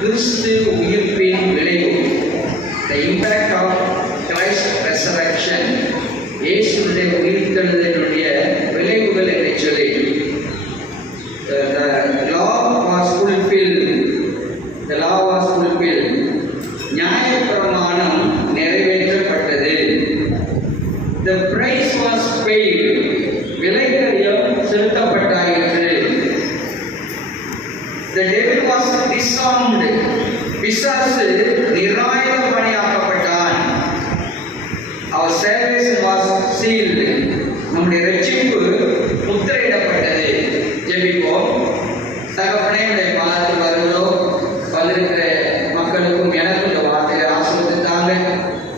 கிறிஸ்து உயிர்ப்பின் விளைவு, the impact of Christ resurrection, இயேசுவுடைய உயிர்த்தெழுதலினுடைய விளைவுகள் என்று சொல்லி, the law was fulfilled, the law was fulfilled, நியாயப்பிரமாணம் நிறைவேற்றப்பட்டது, the price was paid, விலைக்கரியம் செலுத்தப்பட்டாயிற்று, the devil was disarmed, பிசாசு நிராயுதபாணியாக்கப்பட்டான், our salvation was sealed, நம்முடைய ரட்சிப்பு முத்திரையிடப்பட்டது. ஜெபிப்போம். தகப்பனே, உடைய பாதத்தில் வருகிறோ வந்திருக்கிற மக்களுக்கும் எனக்கும் இந்த வார்த்தையை ஆசீர்வதித்தாங்க.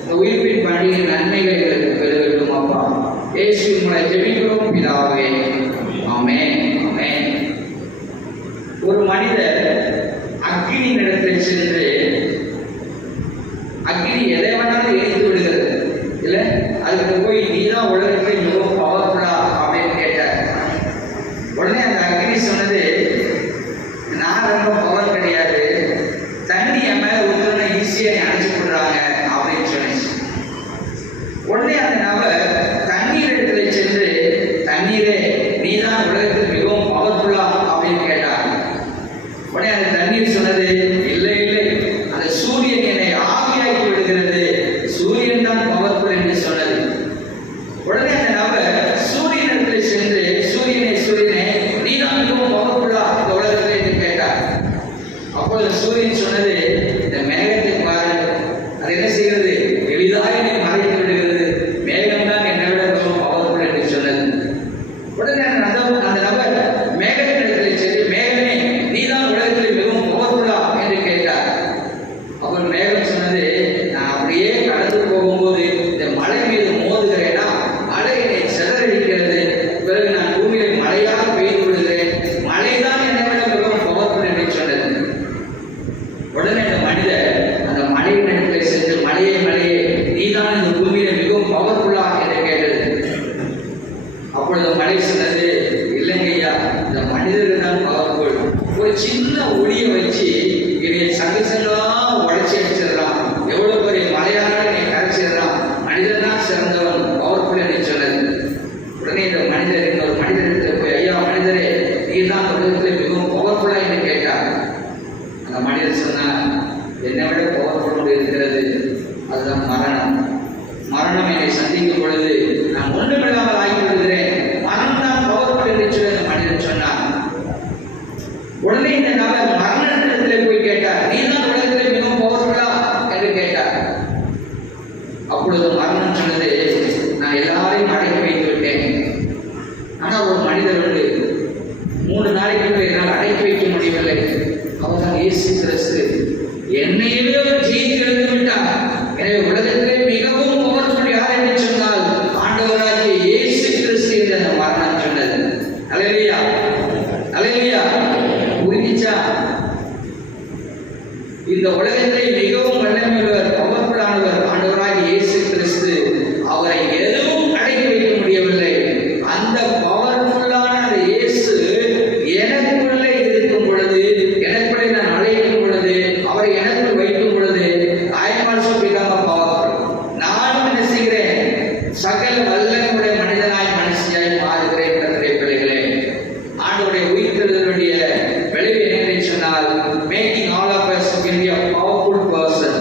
இந்த உயிர்ப்பின் பண்டிகை நன்மைகள் எங்களுக்கு பெருகட்டும் அப்பா. இயேசு உங்களை ஜெபிக்கிறோம் பிதாவே. ஆமென், ஆமென். ஒரு மனிதர் அக்னி இடத்தில் சென்று, அக்னி எதை வேணாலும் எரித்து விடுகிறது இல்ல, அதுக்கு போய் நீதான் உலகத்தில் மிகவும் பவர்ஃபுல்லா அப்படின்னு கேட்டார். உடனே அந்த அக்னி சொன்னது, நான் ரொம்ப பவர் கிடையாது, தண்ணி என் மேல ஊற்றுனா ஈஸியா அணைச்சு விடுறாங்க அப்படின்னு சொன்னிச்சு. உடனே அந்த நபர் தண்ணீர் இடத்துல சென்று, தண்ணீரே நீதான் உலகத்தில் மிகவும் பவர்ஃபுல்லா அப்படின்னு கேட்டார். உடனே அந்த தண்ணீர் சொன்னது, இல்லை இல்லை, அந்த சூரியன் என்னை ஆவியாக்கி விடுகிறது, சூரியன் தான் பவர்ஃபுல் என்று சொன்னது. உடனே அந்த நபர் சூரியனிடத்தில் சென்று, சூரியனே சூரியனே நீதான் மிகவும் பவர்ஃபுல்லா இந்த உலகத்தில் என்று கேட்டார். அப்பொழுது சூரியன் சொன்னது, இந்த மேகத்தை பாருங்கள், அது என்ன செய்கிறது, எளிதாக என்னை மறைத்து விடுகிறது, மேகம் தான் என்னை விட மிகவும் பவர்ஃபுல் என்று சொன்னது. உடனே அந்த நபர் மேகத்தினிடத்தில் சென்று, மேகமே நீதான் உலகத்தில் மிகவும் பவர்ஃபுல்லா என்று கேட்டார். அவர் மேகம் சொன்னது, நான் அப்படியே கடந்து போகும்போது இந்த மலை மீது மோதுகிறேன்னா மழை என்னை சிதறடிக்கிறது, பிறகு நான் பூமியில மழையாக பெய்து விடுகிறேன், மழைதான் என்னை விட மிகவும் பவர்ஃபுல் என்று சொன்னது. உடனே அந்த மனிதர் அந்த மலையினிடத்தில் சென்று, மலையே மலையே நீதான் இந்த பூமியில மிகவும் பவர்ஃபுல்லா என்று கேட்டது. அப்பொழுது மழை சொன்னது, இல்லைங்கய்யா, இந்த மனிதர்கள் தான் பவர்ஃபுல், ஒரு சின்ன ஒளியை வச்சு என்னை சங்கசங்கெல்லாம் உடைச்சி அடிச்சிடலாம், எவ்வளவு பெரிய மலையாக என்னை கரைச்சிடலாம், மனிதன் தான் சிறந்தவன், பவர்ஃபுல் என்று சொன்னது. உடனே இந்த மனிதர் இன்னொரு மனிதரிடத்தில் போய், ஐயா மனிதரே, நீ தான் உலகத்தில் மிகவும் பவர்ஃபுல்லா என்று கேட்டார். அந்த மனிதர் சொன்னார், என்னை விட பவர்ஃபுல் இருக்கிறது, அதுதான் மரணம். மரணம் என்னை சந்திக்கும் பொழுது நான் ஒன்றுமில்லாமல் ஆகி விடுகிறேன், மரணம் தான் பவர்ஃபுல் என்று சொல்லி அந்த மனிதன் சொன்னார். உடனே இந்த நபர் மரணத்திலே போய் கேட்டார், நீ தான் உலகத்திலே மிகவும் பவர்ஃபுல்லா என்று கேட்டார். அப்பொழுது மரணம் சொன்னது, நான் எல்லாரையும் அடக்கி வைத்து விட்டேன், ஆனால் ஒரு மனிதர் உண்டு, 3 நாளைக்கு என்னால் அடக்கி வைக்க முடியவில்லை, அவர்தான் இயேசு கிறிஸ்து, என்னையே ஜெயித்து எழுந்து விட்டார். எனவே உலகத்திலே மிகவும் பவர்ஃபுல் யார் என்று சொன்னால் ஆண்டவராகிய இயேசு கிறிஸ்து என்று அந்த மரணம் சொன்னது. அல்லேலூயா, அல்லேலூயா. புரிஞ்சிச்சா? இந்த உலகத்திலே மிகவும் வல்லமையுள்ளவர், பவர்ஃபுல்லானவர் ஆண்டவராகிய இயேசு கிறிஸ்து. அவரை எதுவும் அடக்கி வைக்க முடியவில்லை. அந்த பவர்ஃபுல்லான அந்த இயேசு எனக்குள்ளே இருக்கும் பொழுது, எனக்குள்ளே நான் அழைக்கும் பொழுது, அவரை எனக்குள் வைக்கும் பொழுது, I am also become a powerful. நானும் என்ன செய்கிறேன், சகல வல்லமையுடைய மனிதனாய் மனுஷியாய் மாறுகிறேன். கர்த்தருடைய பிள்ளைகளே, ஆண்டவருடைய உயிர்த்தெழுதலுடைய விளைவு என்னன்னு சொன்னால், making all of us to be a powerful person.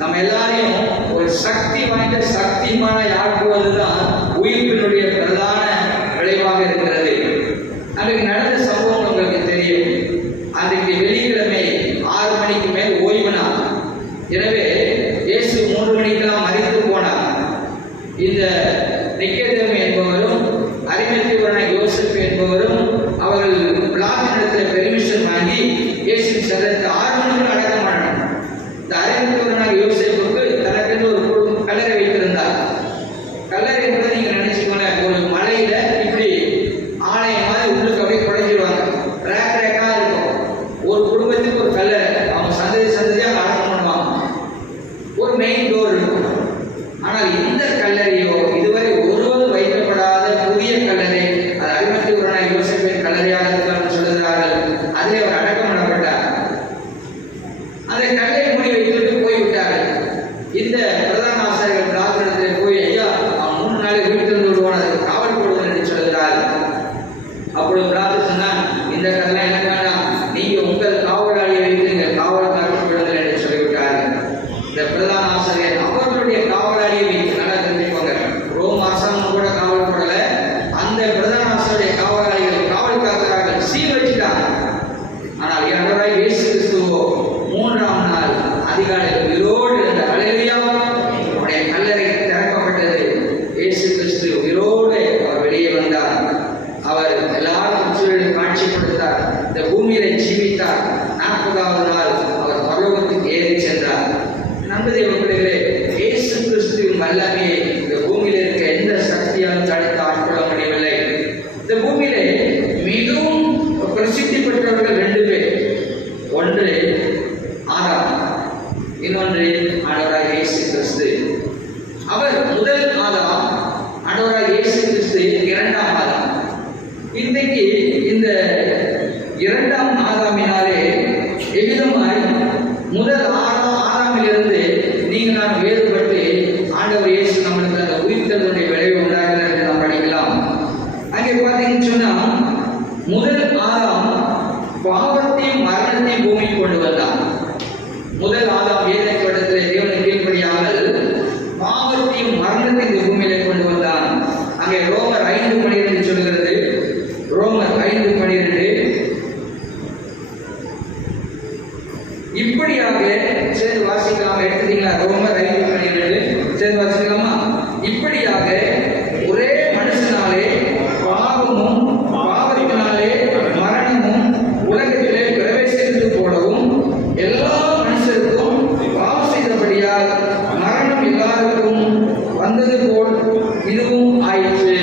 நம்ம எல்லாரையும் ஒரு சக்தி வாய்ந்த சக்திமானாய் ஆக்குவதுதான் உயிர்ப்பினுடைய பிரதான விளைவாக இருக்கிறது. அன்றைக்கு நடந்த சம்பவம் உங்களுக்கு தெரியும். அன்றைக்கு வெள்ளிக்கிழமை 6 மணிக்கு மேல் ஓய்வு நாள். எனவே இயேசு 3 மணிக்கெல்லாம் மரித்து போனார். இந்த நிக்கோதேமு என்பவரும் அரிமத்தியனான யோசேப்பு என்பவரும் அவர்கள் பிலாத்தினிடத்தில் பெர்மிஷன் வாங்கி இயேசுவின் சரீரத்தை 6 மணிக்கு அதிலே அவர் அடக்கம் பண்ணப்பட்டார். அந்த கல்லை மூடி வைத்துவிட்டு போய்விட்டார்கள். இந்த பிரதான ஆசாரியர்கள் பிரார்த்தனத்திலே போய், ஐயா அவன் 3 நாளை உயிர்த்தெழுந்து விடுவான், அதற்கு காவல் போடுவான் என்று சொல்கிறார். அப்பொழுது பிரார்த்தனை சொன்னான், இந்த கதை எனக்கு வேண்டாம், நீங்க உங்கள் காவலாளியை வைத்து நீங்கள் காவல் காத்து விடுங்கள் என்று சொல்லிவிட்டார்கள். இந்த பிரதான ஆசிரியர் அவர்களுடைய காவலாளியை வைத்து, நல்லா தெரிஞ்சுக்கோங்க, ரோம் அரசாங்கம் கூட காவல் போடல, அந்த பிரதான ஆசிரியருடைய காவலாளிகள் காவல் காக்கிறார்கள், சீல் வச்சுட்டாங்க. ஆனால் ஆண்டவராகிய இயேசு கிறிஸ்துவோ 3ஆம் நாள் அதிகாலை உயிரோடு இருந்த ஹல்லேலூயா, அவருடைய கல்லறை திறக்கப்பட்டது. இயேசு கிறிஸ்து உயிரோடு அவர் வெளியே வந்தார். அவர் எல்லாரும் காட்சிப்படுத்தார். இந்த பூமியில ஜீவித்தார். 40ஆவது நாள் அவர் பரலோகத்துக்கு ஏறி சென்றார். நம்பு தேவ பிள்ளைகளே, இயேசு கிறிஸ்துவின் வல்லமையை இந்த பூமியில இருக்க எந்த சக்தியாலும் தடுத்து ஆட்கொள்ள முடியவில்லை. இந்த பூமியிலே மிகவும் பிரசித்தி பெற்றவர்கள் 2 பேர். ஒன்று ஆதாம், இன்னொன்று ஆண்டவராகிய இயேசு கிறிஸ்து. அவர் முதல் ஆதாம், ஆண்டவராகிய இயேசு கிறிஸ்து 2ஆம் ஆதாம். இன்றைக்கு இந்த 2ஆம் ஆதாமினாலே எவ்விதமாய் முதல் ஆதாமிலிருந்து நீங்க நான் வேறுபட்டு ஆண்டவர் இயேசு நம்மளுக்கு அந்த உயிர்த்தெழுதலுடைய விளைவு உண்டாகிறது என்று நாம் படிக்கலாம். அங்கே பார்த்தீங்கன்னு சொன்னா, முதல் ஆதாம் பாவத்தையும் மரணத்தையும் பூமிக்கு கொண்டு வந்தார். முதல் ஆதாம் ஏதேன் தோட்டத்திலே தேவனுக்கு கீழ்ப்படியாமல் பாவத்தையும் மரணத்தையும் இந்த பூமியிலே கொண்டு வந்தான். அங்கே ரோமர் 5:12 சொல்கிறது. ரோமர் 5:12, இப்படியாக சேர்ந்து வாசிக்கலாம். எடுத்துட்டீங்களா? ரோமர் 5:12 சேர்ந்து வாசிக்கலாமா? இப்படியாக ஒரே மனுஷனாலே பாவமும் பாவத்தினாலே மரணமும் உலகத்திலே பிரவேசித்து போலவும் எல்லா மனுஷருக்கும் பாவம் செய்தபடியால் மரணம் எல்லாருக்கும் வந்தது போல் இதுவும் ஆயிற்று.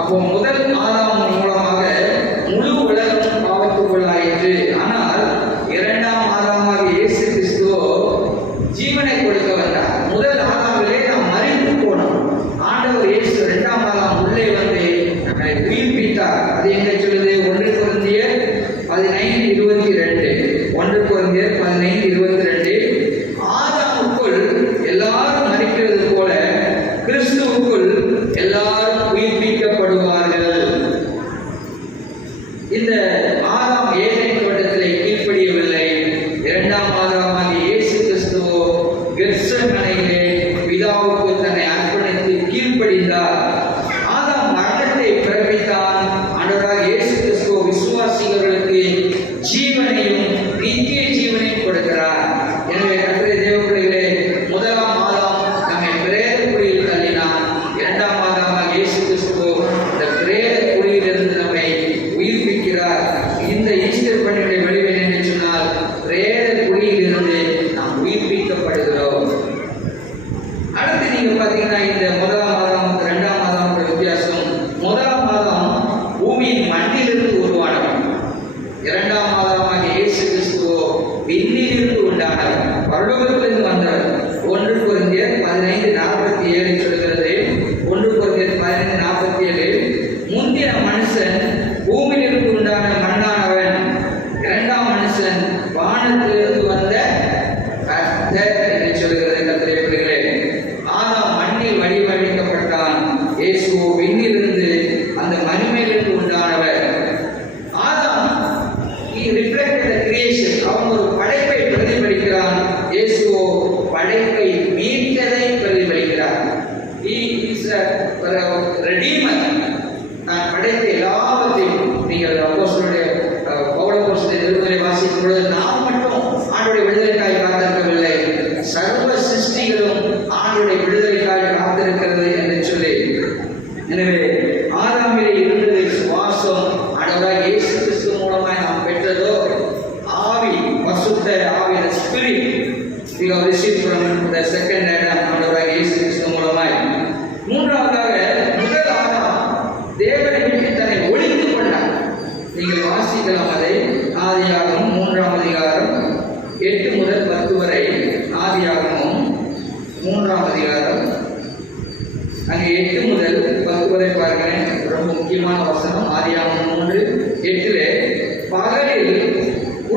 அப்போ முதல் ஆதாம் மூலமாக முழு உலகம் பாவத்துக்குள் ஆயிற்று. ஆனால் 2ஆம் ஆதாமாகிய இயேசு கிறிஸ்துவோ ஜீவனை கொடுக்க வந்தார். முதல் ஆதாமிலே நாம் மரித்து போனோம். ஆண்டவர் இயேசு 2ஆம் ஆதாம் உள்ளே வந்து நம்மை உயிர்ப்பித்தார். அது எங்க சொல்லுது? 1 கொரிந்தியர் 15:22. 1 கொரிந்தியர் 15:22. ஆதாமுக்குள் எல்லாரும் மரிக்கிறது போல கிறிஸ்துவுக்குள் எல்லாரும் உயிர்ப்பிக்கப்படுவார்கள். இந்த ஆதாம் ஏதேன் தோட்டத்திலே கீழ்ப்படியவில்லை. 2ஆம் ஆதாமாகிய இயேசு கிறிஸ்துவோ கெத்செமனையிலே பிதாவுக்கு தன்னை அர்ப்பணித்து கீழ்ப்படிந்தார். ஆதாம் மரணத்தை பிறப்பித்தான். ஆண்டவராகிய இயேசு கிறிஸ்துவோ விசுவாசிகளுக்கு ஜீவனையும் நித்திய ஜீவனையும் கொடுக்கிறார். எனவே கர்த்தருடைய தேவ பிள்ளைகளே, முதலாம் ஆதாம் நம்மை பிரேத குழியில் தள்ளினான். 2ஆம் ஆதாமாகிய இயேசு கிறிஸ்துவோ இந்த பிரேத குழியிலிருந்து நம்மை உயிர்ப்பிக்கிறார். இந்த ஈஸ்டர் பண்டிகை விளைவு என்று சொன்னால், பிரேத குழியிலிருந்து நாம் உயிர்ப்பிக்கப்படுகிறோம். அடுத்து நீங்க பாத்தீங்கன்னா, இந்த முதலாம் ஆதாம் 2ஆம் ஆதாம் வித்தியாசம். முதலாம் ஆதாம் பூமியின் மண்ணிலிருந்து உருவானவன். 2ஆம் ஆதாமாகிய இயேசு கிறிஸ்துவோ விண்ணிலிருந்து உண்டானவர், பரலோகத்திலிருந்து வந்தவர். 1 கொரிந்தியர் 15:47 சொல்கிறது. 1 கொரிந்தியர் 15:47, முந்தின மனுஷன் பூமியிலிருந்து உண்டான மண்ணானவன், 2ஆம் மனுஷன் வானத்திலிருந்து வந்த கர்த்தர் என்று சொல்கிறது. கர்த்தருடைய பிள்ளைகளே, ஆதாம் மண்ணில் வடிவமைக்கப்பட்டான். இயேசுவோ விண்ணிலிருந்து அந்த மகிமையிலிருந்து உண்டானவர். ஆதாம் he reflected the creation. அவன் ஒரு படைப்பை பிரதிபலிக்கிறான். இயேசுவோ படைப்பை மீட்டதை பிரதிபலிக்கிறார்.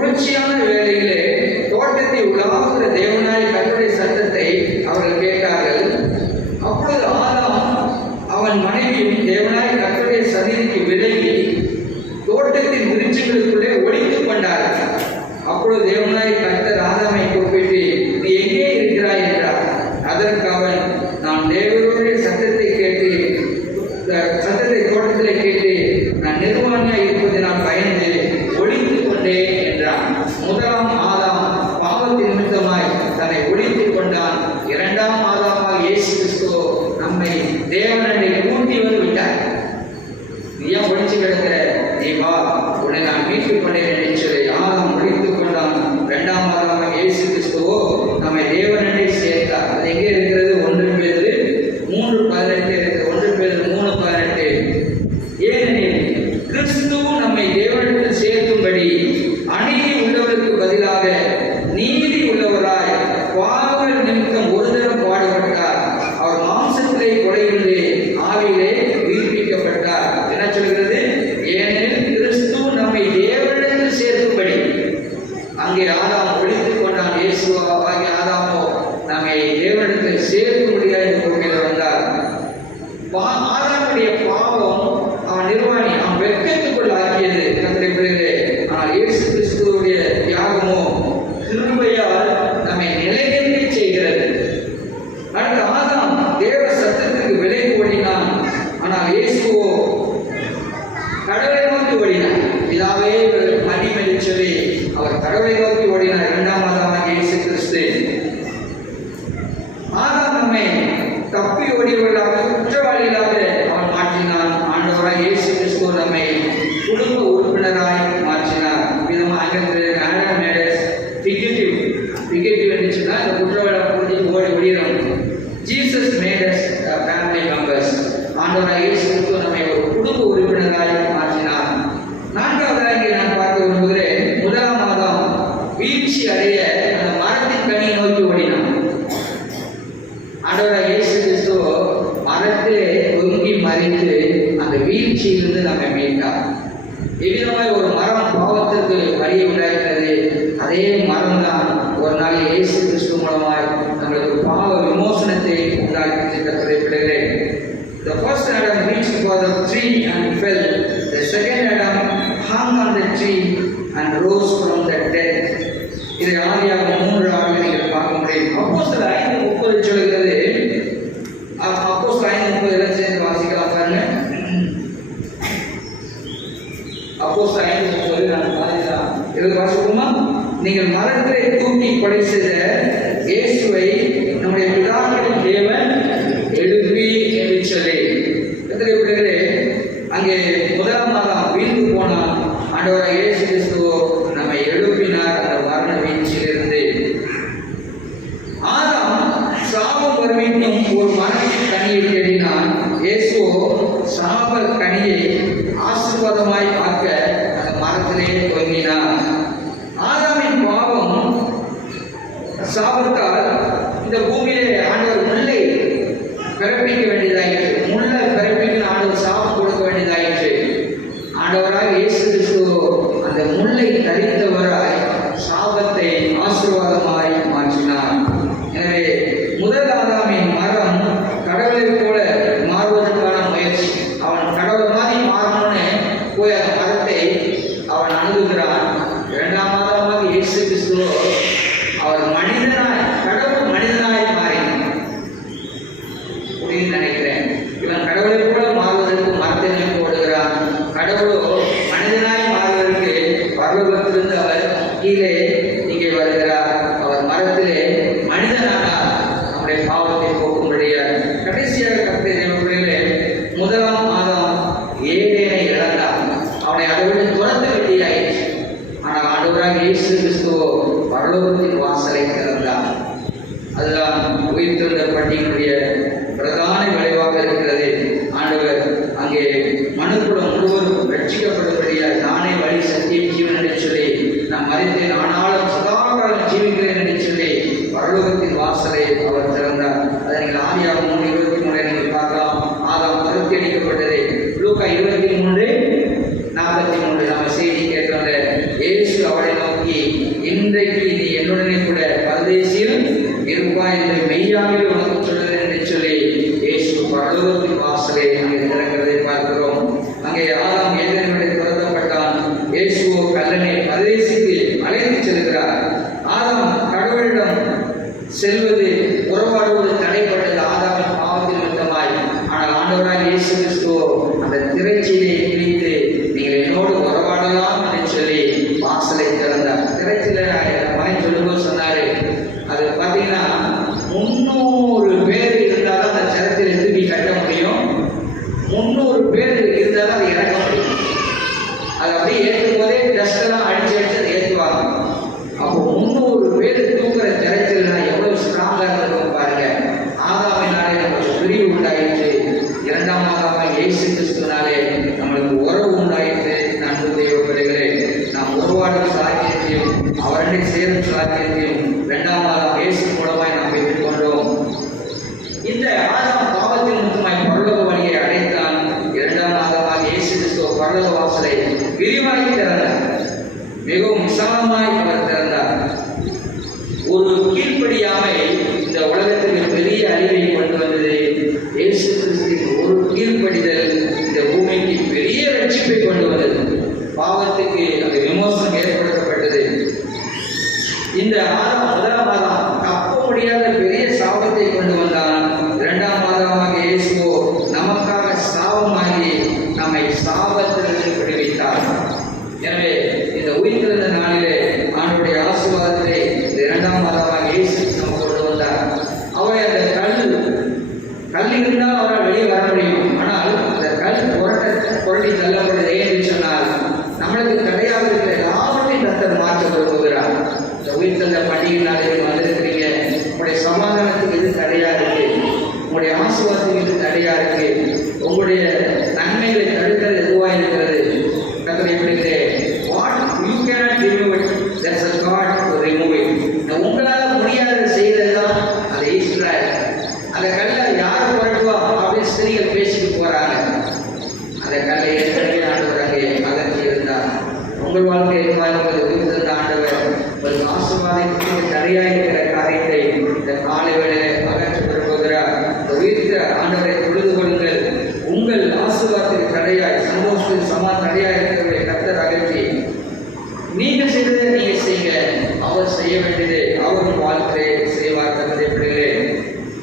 குளிர்ச்சியான வேளையிலே தோட்டத்தை உலாவுகிற தேவனாய் கர்த்தருடைய சத்தத்தை அவர்கள் கேட்டார்கள். அப்பொழுது ஆதாம் அவன் மனைவியும் தேவனாய் கர்த்தருடைய சந்நிதிக்கு விலகி தோட்டத்தின் விருட்சங்களுக்குள்ளே ஒளித்துக் கொண்டார்கள். அப்பொழுது தேவனாய் கர்த்தர் ஆதாமை கூப்பிட்டு, நீ எங்கே இருக்கிறாய் என்றார். அதற்கு அவன், நான் தேவனுடைய சத்தத்தை தோட்டத்திலே கேட்டு நான் நிர்வாணியா இருப்பதினால் பயந்து ஒளித்துக் கொண்டேன் என்றான். முதலாம் ஆதாம் பாவத்தின் நிமித்தமாய் தன்னை ஒளித்துக் கொண்டான். இரண்டாம் ஆதாமாக இயேசு கிறிஸ்து நம்மை தேவனை கூட்டி வந்து விட்டார். நீ ஏன் ஒளிச்சு கிடக்கிற, நீ வா, உன்னை நான் மீட்டுக் கொண்டேன் என்று சொல்லி ஆதாம் ஒளித்துக் கொண்டான். இரண்டாம் ஆதாமாக இயேசு கிறிஸ்துவோ நம்மை தேவனை சேர்த்தார். அது எங்கே இருக்கிறது? 1 பேதுரு 3:18 இருக்கிறது. 1 பேதுரு 3:18. ஏனெனில் கிறிஸ்து நம்மை தேவனிடத்தில் சேர்க்கும்படி அநீதி உள்ளவருக்கு பதிலாக நீதி உள்ளவராய் பாவங்கள் நிமித்தம் ஒரு தரம் பாடுபட்டார். அவர் மாம்சத்திலே கொலையுண்டு ஆவியிலே உயிர்ப்பிக்கப்பட்டார். என்ன சொல்கிறது? ஏனெனில் கிறிஸ்து நம்மை தேவனிடத்தில் சேர்க்கும்படி. அங்கே ஆதாம் ஒளித்துக் கொண்டான். இயேசுவாகிய ஆதாமோ நம்மை தேவனிடத்தில் சேர்க்கும்படியாக இந்த பூமியில் வந்தார். ஆதாமுடைய பாவம் அவன் நிர்வாணி, அவன் வெட்கத்துக்குள் ஆக்கியது கர்த்தருடைய பிள்ளைகளே. ஆனால் இயேசு கிறிஸ்துவுடைய தியாகமோ கிருபையால் நம்மை நிலைநிறுத்தி செய்கிறது. அடுத்து ஆதாம் தேவ சத்தத்திற்கு விலகி ஓடினான். ஆனால் இயேசுவோ கடவுளை நோக்கி ஓடினார். இதாவே மகிமை சொல்லி அவர் கடவுளை நோக்கி ஓடினார். இரண்டாம் ஆதாம் இயேசு கிறிஸ்து. ஆதாம் நம்மை தப்பி ஓடியவர்களாக குற்றவாளிகளாக அவன் மாற்றினான். ஆண்டவராய் இயேசு கிறிஸ்து நம்மை குடும்ப உறுப்பினராய் மாற்றினார். விதமாக ஆங்கிலத்தில் ஃபிகேட்டிவ் இருந்துச்சுன்னா இந்த குற்றவாளி புரிஞ்சு ஓடிடும். Jesus made us family members. ஆண்டவராய் இயேசு கிறிஸ்து நம்மை ஒரு குடும்ப உறுப்பினராய் மாற்றினார். நான்காவதாக இங்கே நான் பார்க்க விரும்புகிறேன். முதலாம் ஆதாம் வீழ்ச்சி அடைய அந்த மரத்தின் கனியை நோக்கி ஓடினான். ஆண்டவராய் இயேசு கிறிஸ்து மரத்திலே தொங்கி மறித்து அந்த வீழ்ச்சியிலிருந்து நம்மை மீட்டார். எவ்விதமாய் ஒரு மரம் பாவத்திற்கு வழியை உண்டாகிறது, அதே மரம் தான் ஒரு நாள் இயேசு கிறிஸ்து மூலமாய் நம்மளுக்கு பாவ விமோசனத்தை உண்டாக்கி கற்றுரைப்பிடுகிறே. The first Adam reached for the tree and fell. The second Adam hung on the tree and rose from the dead. இதை ஆதியாகமம் 3:6 நீங்கள் பார்க்க முடியும். அப்போஸ்தலர் 5:30 சொல்கிறது. அப்போஸ்தலர் 5:30 சேர்ந்து வாசிக்கலாம் பாருங்க. அப்போஸ்தலர் 5:30 நான் வாசிக்கலாம். இது வாசிப்போமா? நீங்கள் மரத்திலே தூக்கி கொலை செய்த இயேசுவை நம்முடைய பிதாக்களின் தேவன் எழுப்பி என்று சொல்லி கர்த்தருடைய அங்கே முதலாம் ஆதாம் வீழ்ந்து போனான். ஆண்டவராய் இயேசு கிறிஸ்துவோ நம்மை எழுப்பினார் அந்த மரண வீழ்ச்சியிலிருந்து. ஆதாம் சாபம் வருவிக்கும் ஒரு மரத்தின் கனியை தேடினான். இயேசுவோ சாப கனியை ஆசீர்வாதமாய் ஆக்க அந்த மரத்திலே தொங்கினார். ஆதாமின் பாவம் சாபத்தால் இந்த பூமியிலே ஆண்டவர் முல்லை பிறப்பிக்க வேண்டியதாயிற்று. முல்லை பிறப்பிக்க ஆண்டவர் சாபம் கொடுக்க வேண்டியதாயிற்று. ஆண்டவராக இயேசு கிறிஸ்து அந்த முல்லை தரித்தவராய் சாபத்தை ஆசீர்வாதமாய் மாற்றினார். எனவே முதல் ஆதாமின் மரம் கடவுளை போல மாறுவதற்கான முயற்சி. அவன் கடவுளை மாதிரி மாறணும்னு போய் அந்த மரத்தை அவன் அணுகுகிறான். இரண்டாம் ஆதாமாக இயேசு கிறிஸ்துவோ அவர் மனிதனாய், கடவுள் மனிதனாய் மாறினார். புரியுது நினைக்கிறேன். இவன் கடவுளை போல மாறுவதற்கு மரத்தை நோக்கி ஓடுகிறான். கடவுளோ மனிதனாய் மாறுவதற்கு பரலோகத்திலிருந்து அவர் கீழே இங்கே வருகிறார். அவர் மரத்திலே மனிதனானார் நம்முடைய பாவத்தை போக்கும்படியாக. கடைசியாக கர்த்தருடைய முதலாம் ஆதாம் ஏதேனை இழந்தான். அவனை அதை விட்டு துரத்த வேண்டியதாயிற்று. ஆனால் ஆண்டவராக இயேசு கிறிஸ்துவோ பரலோகத்தின் வாசலை திறந்தார். அதுதான் உயிர்த்தெழுந்த பண்டிகையினுடைய பிரதான விளைவாக இருக்கிறது. ஆண்டவர் அங்கே மனுக்குலம் முழுவதும் ரட்சிக்கப்படும்படியாக நானே வழி சத்தியம் ஜீவன் என்று சொல்லி நான் மறித்தேன் ஆனாலும் சதாகாலம் ஜீவிக்கிறேன் என்று சொல்லி பரலோகத்தின் வாசலை அவர் திறந்தார். அதை நீங்கள் ஆதியாகமம் 3:23 நீங்கள் பார்க்கலாம். ஆதாம் துரத்தி அடிக்கப்பட்டதை லூக்கா 23:43 நம்ம செய்தி கேட்டோம். இயேசு அவளை நோக்கி இன்றைக்கு நீ என்னுடனே கூட பரதேசியில் இருப்பாய் என்று மெய்யாகவே உனக்கு சொல்லுகிறேன் என்று சொல்லி இயேசு பரலோகத்தின் வாசலை அங்கே திறக்கிறதை பார்க்கிறோம். அங்கே ஆதாம் ஏதேனுடைய துரத்தப்பட்டான். இயேசுவோ கல்லனை பரதேசிக்கு அழைத்து செல்கிறார். ஆதாம் கடவுளிடம் செல்வது உறவாடுவது தடைப்பட்டது ஆதாமின் பாவத்தின் நிமித்தமாய். ஆனால் ஆண்டவராக இயேசு கிறிஸ்துவோ அந்த திரைச்சீலையை கிழித்து நீங்கள் என்னோடு உறவாடலாம் என்று சொல்லி வாசலை திறந்தார். திரைச்சீலை மகன் சொல்லும்போது சொன்னாரு, அது பார்த்தீங்கன்னா 300 பேர் இருந்தாலும் அந்த சரத்தில் தூக்கி கட்ட முடியும், 300 பேர் இருந்தாலும் அதை இறக்க முடியும். அது அப்படியே ஏற்றும் போதே டஸ்டெல்லாம் அடிச்சு அதை ஏற்றுவாங்க. அப்போ 300 பேர் தூக்குற திரைச்சல்னா எவ்வளவு ஸ்ட்ராங்கா இருக்கும் பாருங்க. ஆதாமினாலே நமக்கு பிரிவு உண்டாயிற்று, இரண்டாம் ஆதாமாக இயேசு கிறிஸ்துவினாலே நம்மளுக்கு உறவு உண்டாயிற்று. அன்பு தெய்வ பிள்ளைகளே, நாம் உருவாடும் சாக்கியத்தையும் அவருடைய சேரும் சாக்கியத்தையும் இரண்டாம் ஆதாம் இயேசு மூலமாய் நாம் பெற்றுக் கொண்டோம். இந்த ஆதாம் பாவத்தின் முகமாய் பரலோக வழியை அடைத்தான். இரண்டாம் ஆதாமாக இயேசு கிறிஸ்துவ பரலோக வாசலை விரிவாகி திறந்தார், மிகவும் விசாலமாய் அவர் திறந்தார். ஒரு கீழ்ப்படியாமை இந்த உலகத்துக்கு பெரிய அறிவை கொண்டு வந்தது. இயேசு கிறிஸ்துவின் ஒரு கீழ்ப்படிதல் இந்த பூமிக்கு பெரிய ரட்சிப்பை கொண்டு வந்தது. பாவத்துக்கு அந்த விமோசனம் ஏற்படுத்தப்பட்டது. இந்த ஆதாம் முதலாம் ஆதாம் தப்ப முடியாத பெரிய சாபத்தை கொண்டு வந்தான். இரண்டாம் ஆதாமாக இயேசுவோ நமக்காக சாபமாகி நம்மை சாபத்திலிருந்து விடுவித்தார். எனவே இந்த உயிர்த்தெழுந்த நாளிலே ஆண்டவருடைய ஆசீர்வாதத்தை இந்த இரண்டாம் ஆதாமாக இயேசு நம்ம கொண்டு வந்தார். அவரை அந்த கல் இருந்தால் அவரால் வெளியே வர முடியும். ஆனால் அந்த கல் புரட்டி தள்ளப்படுது. ஏன்னு சொன்னால் நம்மளுக்கு கிடையாது இருக்கிற எல்லாவற்றையும் கர்த்தர் மாற்ற விரும்புகிறார். இந்த உயிர்த்தெழுந்த பண்டிகை நாளில் வந்திருக்கிறீங்க, உங்களுடைய சமாதானத்துக்கு எது தடையா இருக்கு, உங்களுடைய ஆசீர்வாதத்துக்கு எது தடையா இருக்கு, உங்களுடைய நன்மைகளை தடுக்கிறது எதுவா இருக்கிறது, கர்த்தர் எப்படி what you cannot remove it, there's a God to remove it. உங்களால் முடியாத செய்யறதுதான் அதை ஈஸ்வரர். அந்த கல்லை யார் புரட்டுவா அப்படின்னு ஸ்திரீகள் பேசிட்டு போறாங்க. அந்த கல்லை ஏற்கனவே ஆண்டவர் அங்கே அகற்றி இருந்தார். உங்கள் வாழ்க்கை உயிர்த்தெழுந்த ஆண்டவர் ஒரு ஆசீர்வாதத்துக்கு தடையாக இருக்கிற காரியத்தை இந்த காலை வேளையிலே அகற்ற விரும்புகிறார். இந்த உயிர்த்த ஆண்டவரை தொழுது கொள்ளுங்கள். உங்கள் ஆசீர்வாதத்துக்கு தடையாய், சந்தோஷத்துக்கு தடையாய் இருக்கிறவரை கர்த்தர் அகற்றி நீங்கள் செய்வதை நீங்க செய்யுங்க. அவர் செய்ய வேண்டியது அவர் வாழ்க்கை செய்வார். தந்தை பிள்ளைகளே,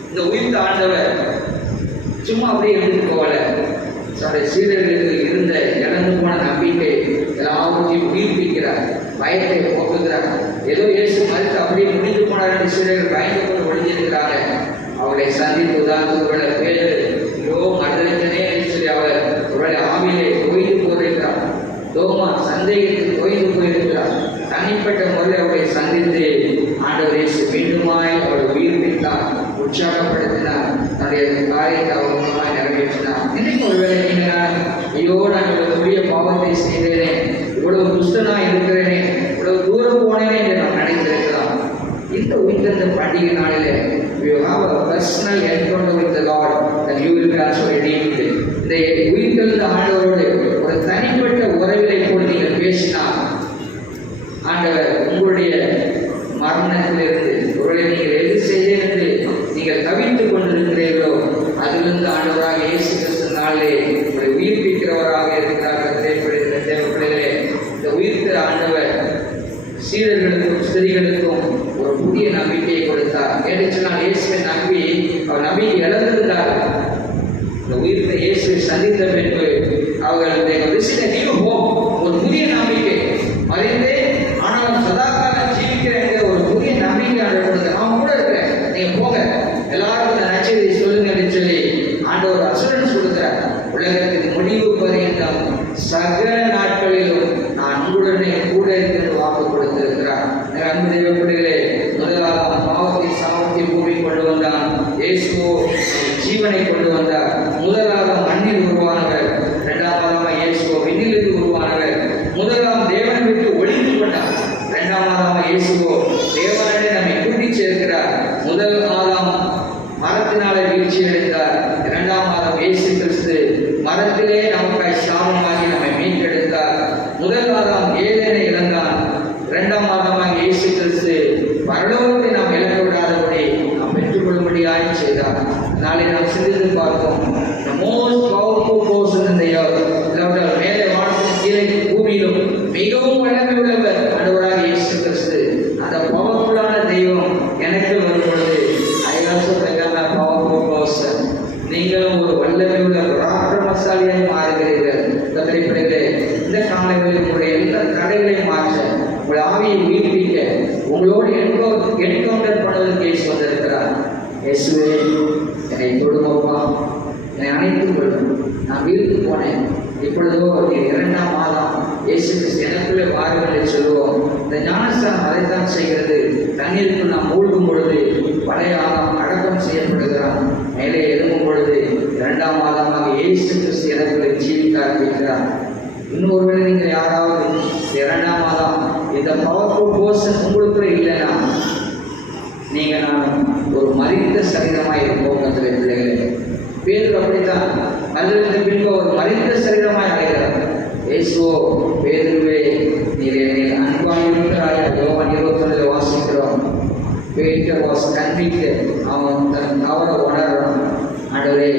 இந்த உயிர்த்த ஆண்டவர் சும்மா அப்படியே இருந்துட்டு போகல. தன்னுடைய சீடர்களுக்கு இருந்த இழந்து போன நம்பிக்கை எல்லாவற்றையும் உயிர்ப்பிக்கிறார், பயத்தை போக்குகிறார். ஏதோ இயேசு மறுத்து அப்படியே முடிந்து போனார் என்று சீடர்கள் பயந்து கொண்டு ஒழிஞ்சிருக்கிறாங்க. அவர்களை சந்தித்து உதாரணத்துக்கு பேரு மறுதளித்தனே சொல்லி அவர் ஒருவேளை ஆவிலே ஓய்ந்து போயிருக்கிறார். தோமா சந்தேகத்தில் ஓய்ந்து போயிருக்கிறார். தனிப்பட்ட முறையில் அவரை சந்தித்து ஆண்டவர் இயேசு மீண்டுமாய் அவரை உயிர்ப்பித்தார், உற்சாகப்படுத்தினார், தன்னுடைய காரியத்தை அவர் மூலமாய் நிறைவேற்றினார். இன்னைக்கு ஒருவேளை நீங்க ஐயோ நான் இவ்வளவு பெரிய பாவத்தை செய்தேனே, இவ்வளவு துஷ்டனா இருக்கிறேனே, இவ்வளவு தூரம் போனேனே என்று நாம் நினைத்திருக்கலாம். இந்த உயிர்த்தெழுந்த பண்டிகை நாளிலே you have a personal encounter with the Lord and you will be also redeemed. இந்த உயிர்த்தெழுந்த ஆண்டவரோடு ஒரு தனிப்பட்ட உறவிலை போல் நீங்கள் பேசினால் ஆண்டவர் உங்களுடைய மரணத்திலிருந்து ஒருவேளை நீங்கள் எது செய்தேன் என்று நீங்கள் தவித்துக் கொண்டிருக்கிறீர்களோ அதிலிருந்து ஆண்டவராக இயேசு கிறிஸ்து நாளிலே உங்களை உயிர்ப்பிக்கிறவராக இருக்கிறார்கள். தேவைப்படுகிறே இந்த உயிர்த்த ஆண்டவர் சீடர்களுக்கும் ஸ்திரீகளுக்கும் ஒரு புதிய நம்பிக்கையை கொடுத்தார். ஏனென்றால் இயேசுவை நம்பி அவர் நம்பிக்கை இழந்திருந்தார்கள். இந்த உயிர்த்த இயேசுவை சந்தித்த பின்பு அவர்கள் ஒரு புதிய நம்பிக்கை மறைந்தே ஆனால் சதாகாலம் ஜீவிக்கிறேன் ஒரு புதிய நம்பிக்கை ஆண்டவர் அவன் கூட இருக்கிறேன், நீங்க போங்க எல்லாரும் இந்த நச்சரியை சொல்லுங்க என்று சொல்லி ஆண்டவர் அசுரன்ஸ் கொடுக்கிறார். உலகத்தின் முடிவு பரியந்தம் சகல நாட்களிலும் நான் உங்களுடனே கூட இருக்கிறது வாக்கு கொடுத்திருக்கிறார். அன்பு தெய்வ பிள்ளைகளே, முதலாக பாவத்தை சாபத்தை பூமி கொண்டு வந்தான். இயேசுவோ ஜீவனை கொண்டு வந்தார். முதலாக மண்ணில் உருவானவர், இரண்டாவதாக இயேசுவோ விண்ணிலிருந்து உருவானவர். முதலாம் தேவனை விட்டு ஒளிந்து கொண்டார். இரண்டாவதாக இயேசுவோ தேவனே நம்மை கூட்டி சேர்க்கிறார். முதல் ஆதாம் மரத்தினாலே வீழ்ச்சி அடைந்தார். இரண்டாம் ஆதாம் இயேசு கிறிஸ்து மரத்திலே நமக்காய் சாபமாகி நம்மை மீட்டெடுத்தார். முதல் ஆதாம் ஏதேனை இழந்தான். இரண்டாம் ஆதாமாக இயேசு கிறிஸ்து நாளை நாம் சிந்தித்து பார்ப்போம். The most powerful person in the earth. மேலே வானத்தின் கீழே பூமியிலும் மிகவும் வல்லமை உள்ளவர் ஆண்டவராக இயேசு கிறிஸ்து. அந்த பவர்ஃபுல்லான தெய்வம் எனக்கு வரும் பொழுது I also become a powerful person. நீங்களும் ஒரு வல்லமை உள்ள பராக்கிரமசாலியாய் மாறுகிறீர்கள். கத்திரிப்படைகளே, இந்த காலங்களில் உங்களுடைய எல்லா தடைகளையும் மாற்ற, உங்கள் ஆவியை உயிர்ப்பிக்க, உங்களோடு என்கவுண்டர் பண்ணுவதற்கு இயேசு வந்திருக்கிறார். இயேசுவே, என்னை தொடுமப்பா, என்னை அணைத்துக் கொள்ளும். நான் வீட்டுக்கு போனேன், இப்பொழுதோ 2ஆம் மாதம் இயேசு கிறிஸ்து எனக்குள்ளே வாருங்கள் என்று சொல்லுவோம். இந்த ஞானஸ்தானம் அதைத்தான் செய்கிறது. தண்ணீருக்குள் நாம் மூழ்கும் பொழுது பழைய ஆதாம் அடக்கம் செய்யப்படுகிறான். மேலே எழும்பும் பொழுது 2ஆம் மாதமாக இயேசு கிறிஸ்து எனக்குள்ளே ஜீவிக்க ஆரம்பிக்கிறார். இன்னொருவேளை நீங்கள் யாராவது 2ஆம் மாதம் இந்த பவர்ஃபுல் பர்சன் உங்களுக்குள்ளே இல்லைன்னா நீங்கள் நான் ஒரு மரித்த சரீரமாக இருப்போம். கத்திரை பிள்ளைகளே, பேதுரு அப்படித்தான். அதிலிருந்து பின்பு ஒரு மரித்த சரீரமாய் அடைகிறார். இயேசுவோ, பேதுருவே, நீர் என்னை அன்பாக இருக்கிறாய். யோவான் 21 வாசிக்கிறோம். Peter was convicted. அவன் தன் தவறை உணர்றான். ஆண்டவரே,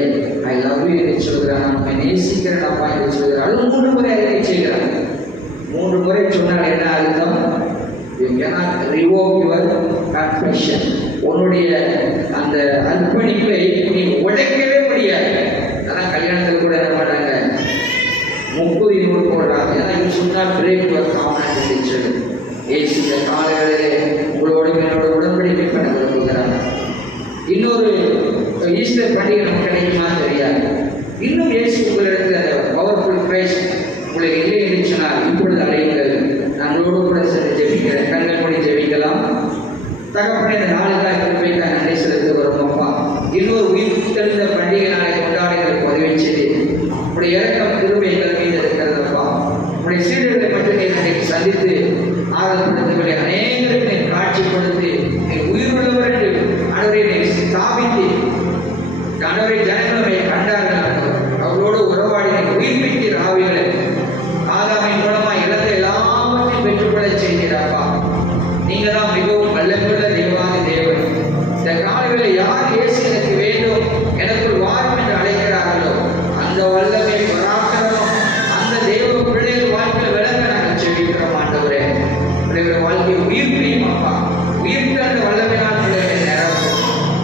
ஐ லவ் யூ என்று சொல்கிறான். நான் நேசிக்கிறேன் அப்பா என்று சொல்கிறான். அது 3 முறை அறிக்கை செய்கிறான். 3 முறை சொன்னால் என்ன அர்த்தம்? You cannot revoke your confession. உன்னுடைய அந்த அர்ப்பணிப்பை நீ உடைக்கவே முடியாது. அதான் கல்யாணத்தில் கூட என்ன பண்ணாங்க, 30 போடுறாங்க. ஏன்னா இது சொன்னால் பிரேக் ஒர்க் சொல்லு. ஏசு இந்த காலங்களிலே உங்களோட என்னோட உடன்படிக்கை பண்ண விரும்புகிறாங்க. இன்னொரு ஈஸ்டர் பண்டிகை நமக்கு கிடைக்குமா தெரியாது. இன்னும் இயேசு உங்களிடத்தில் அந்த பவர்ஃபுல் பிரைஸ் உங்களுக்கு இல்லை என்று சொன்னால் இப்பொழுது அடையுங்கள். நம்மளோடு கூட சென்று ஜெபிக்கிறேன். கண்கள் மூடி ஜெபிக்கலாம். தகப்பனே, இந்த நாளுக்காக கிருபைக்காக நன்றி செலுத்த வரும் அப்பா. இன்னொரு உயிர் தெளிந்த பண்டிகை நாளை கொண்டாடுகளுக்கு உதவி செய்து உடைய இறக்கம் கிருபை எங்கள் மீது இருக்கிறதப்பா. உடைய சீடர்களை மட்டும் நீர் சந்தித்து ஆதரப்படுத்தவில்லை, அநேகருக்கு நீ காட்சிப்படுத்தி நீ உயிருள்ளவர் என்று அனைவரை நீ ஸ்தாபித்து அனைவரை ஜனங்களை கண்டார்கள். அவர்களோடு உறவாடி நீ உயிர்ப்பிக்கிற ஆவிகளை ஆதாமின் மூலமாக இழந்த எல்லாவற்றையும் பெற்றுக்கொள்ள செய்கிறாப்பா. நீங்க தான் மிகவும் வல்லமையுள்ள தெய்வமாக தேவன். இந்த காலங்களில் யார் இயேசு எனக்கு வேண்டும், எனக்குள் வாரும் என்று அழைக்கிறார்களோ அந்த வல்லமை பராக்கிரமம் அந்த தெய்வ பிள்ளைகள் வாழ்க்கையில் விளங்க நாங்கள் செவிக்கிறோம். ஆண்டவரே, பிள்ளைகள் வாழ்க்கை உயிர்ப்பியும் அப்பா, உயிர்ப்பு அந்த வல்லமையான பிள்ளைகளை நிரப்பும்.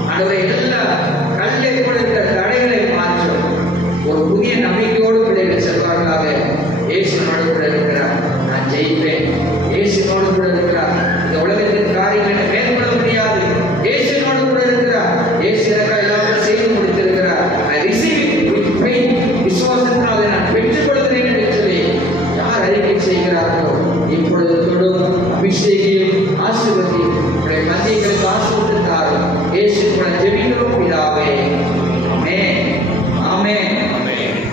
ஆண்டவரை எல்லா கல்லை கொடுத்த தடைகளை மாற்றும். ஒரு புதிய நம்பிக்கையோடு பிள்ளைகள் செல்வார்களாக. இயேசுனோடு கூட இருக்கிறார், நான் ஜெயிப்பேன். இயேசுனோடு கூட இருக்கிறார், இந்த உலகத்தின் காரியங்களை மேற்கொள்ள முடியாது. இயேசுனோடு கூட இருக்கிறார். இயேசு எனக்காக எல்லாரும் செய்து முடித்திருக்கிறார். I receive it with faith. விசுவாசத்தினால் நான் பெற்றுக் கொள்கிறேன் என்று சொல்லி யார் அறிக்கை செய்கிறார்களோ இப்பொழுது